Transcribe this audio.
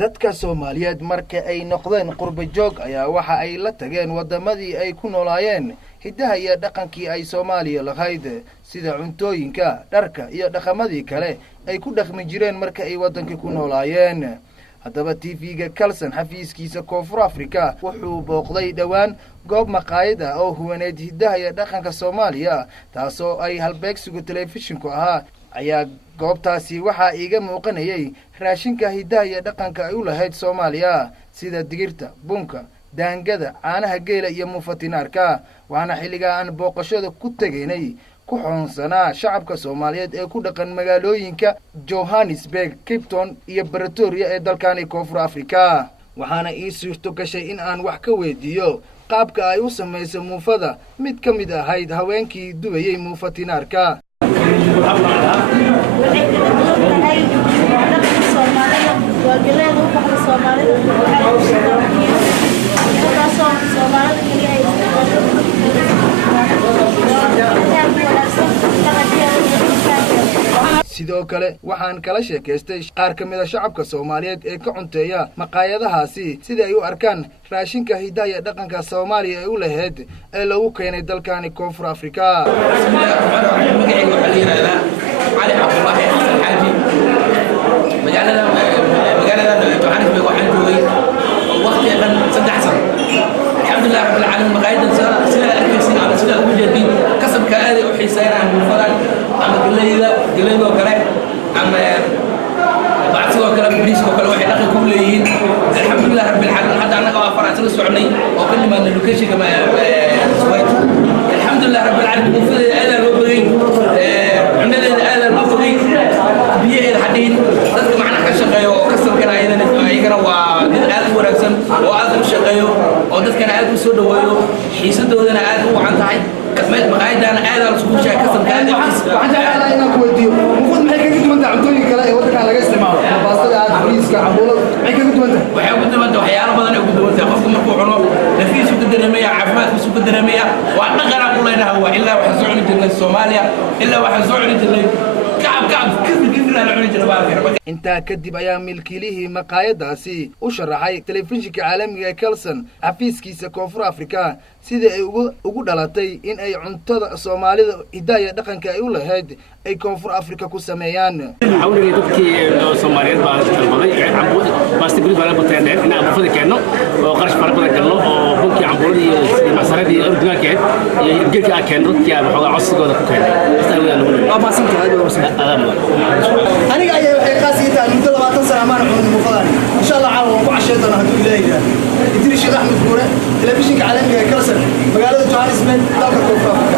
dadka Soomaaliyeed marka ay noqdeen qurba joog ayaa waxa ay la tageen wadamadii ay ku noolaayeen hidaha iyo dhaqankii ay Soomaaliya lahayd sida cuntooyinka, dharka iyo dhaqamadii kale ay ku dhaqmi jireen marka ay wadanka ku noolaayeen. haddaba TV-ga Kalsan xafiiskiisa Koonfur Afrika wuxuu booqday dhawaan goob maqaayad ah oo huwaneed hidaha iyo dhaqanka Soomaaliya taasoo ay halbeegsiga telefishinku ahaa ayaa goobtaasi waxa iiga muuqanayay raashinka hidaha iyo dhaqanka ay u lahayd Soomaaliya sida digirta, bunka, daangada, caanaha geela iyo mufatinaarka. waxaana xilliga aan booqashada ku tageynay ku xoonsanaa shacabka Soomaaliyeed ee ku dhaqan magaalooyinka Johannesburg, Cape Town iyo Pretoria ee dalkani Koonfur Afrika. waxaana ii suurto gashay in aan wax ka weydiiyo qaabka ay u sameeyso muufada mid ka mid ahayd haweenkii dubayay muufatinaarka. sidoo kale waxaan kala sheekaystay qaar ka mid ah shacabka Soomaaliyeed ee ka cunteeya maqaayadahaasi sida ay u arkaan raashinka hidaha iyo dhaqanka Soomaaliya ee u lahayd ee lagu keenay dalkani Koonfur Afrika. الحمد لله رب العالمين هذا أنا قافر أصل السعودي وكل ما نلوكيش كما سويت الحمد لله رب العالمين وفي هذا المبغي عندنا هذا المبغي بيع الحديد تذكر معنا كشقي وكسر كنا أيضا يقرأ ودين آل ورقسم وآل شقيه ودين كنا آل سود ويو حيسد ودنا آل وعن تاعي كمية مقايد أنا آل رسول شيء كسر كنا وعند آل أنا كوديو المفروض ما هيك كنت عمتوني كلا ودك على جسم معه بس آل فريز كعبولة ما هيك كنت waxyaalo badan oo guddoonta qofka markuu cuno nafiis uu dareemaya caafimaadkiisu ku dareemaya waa dhaqan aan u leenahay waa ilaa waxa soo cuni jirnay Soomaaliya ilaa waxa soo cuni jirnay kibir la cuni jiray baa inta kadib ayaa milkiilihii maqaayadaasi u sharaxay telefishinka caalamiga ee Kalsan xafiiskiisa Koonfur Afrika sida ay ugu dhalatay in ay cuntada Soomaalida hidaha iyo dhaqanka ay u lahayd ay Koonfur Afrika ku sameeyaan. xawliga dadkii Soomaaliyeed baa dalbaday cambuud baasti guri baa bateen in aan fadhi keeno oo qarash fara badan galno oo bunkii cambuudii iyo masaradii ordinaankeed iyo geelka aan keeno dadkii aan xogaa codsigooda ku keenay waa santahay aniga ayaa waxay qaasiytaa muddo 20 sano maan cunin muuqadan insha Allah caawa ku casheedana haduu ilaahay idris Sheekh Axmed Guure telefishinka caalamiga ee Kalsan magaalada Johannesburg dalka Koonfur Afrika.